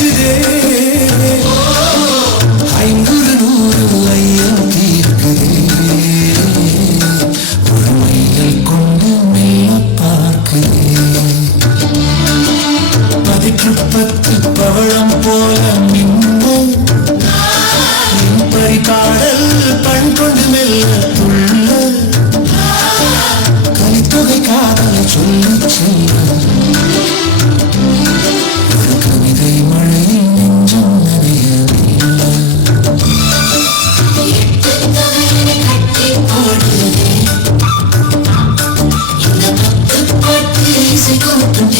பேசுதே ஐங்குறு நூறு ஐயம் தீர்க்குதே ஒரு மையல் கொண்டு மெல்ல பார்க்குதே பதிற்று பத்து பவளம் போல மின்னும் பரிபாடல் பண் கொண்டு மெல்ல துள்ள கலித்தொகை காதலை சொல்லி செல்ல ஒரு கவிதை மழையில் நெஞ்சம் நனையவில்லை கட்டி போடுதே இந்த பத்து பாட்டு இசை கூட்டும்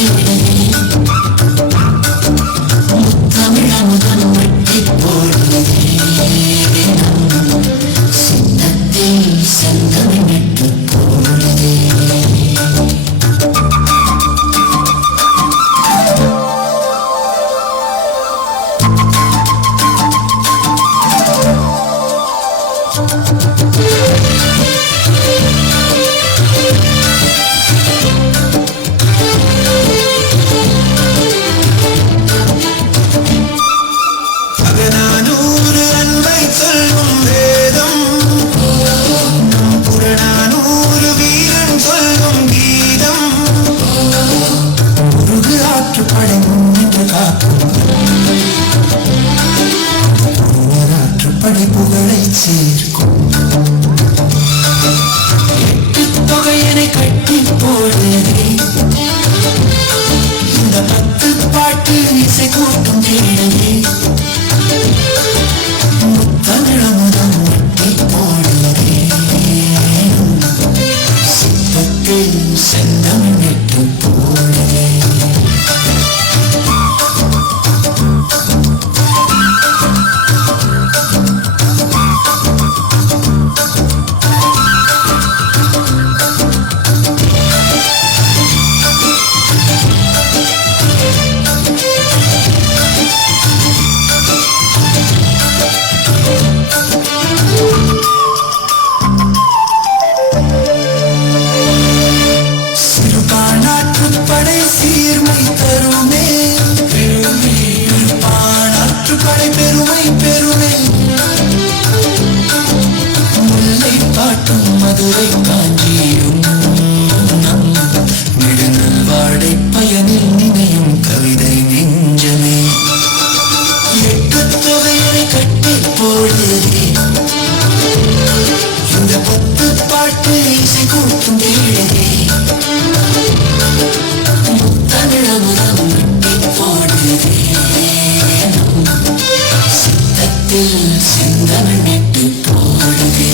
தமிழமுதன் வெட்டி போடுதே சின்னத்தில் செந்தமிழ் நெட்டு போடுதே அகநானூறு அன்பை சொல்லும் வேதம் புறநானூறு வீரன் சொல்லும் கீதம் முருகு ஆற்று படை முன்னின்று காக்கும் ஆற்று படை புகழை சேர்க்கும் எட்டு தொகையனை கட்டி போடுதே இந்த பத்து பாட்டு இசை கூட்டும் தேடுதே தமிழமுதம் வெட்டி போடுதே சித்தத்தில் செந்தமிழ் நெட்டு போடுதே படை சீர்மை தருமே பானாற்று படை பெருமை பெருமை முல்லை பாட்டும் மதுரை காஞ்சியும் நெடுநல் வாடை பயனில் நினையும் கவிதை நெஞ்சமே எட்டு தொகையை கட்டி போடுதே இந்த பத்து பாட்டு இசை கூட்டும் தேடுதே தமிழமுதம் வெட்டி போடுதே சித்தத்தில் செந்தமிழ் net போடுதே.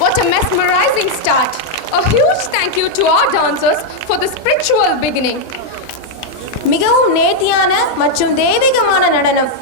What a mesmerizing start! A huge thank you to our dancers for the spiritual beginning. மிகவும் நேர்த்தியான மற்றும் தெய்வீகமான நடனம்.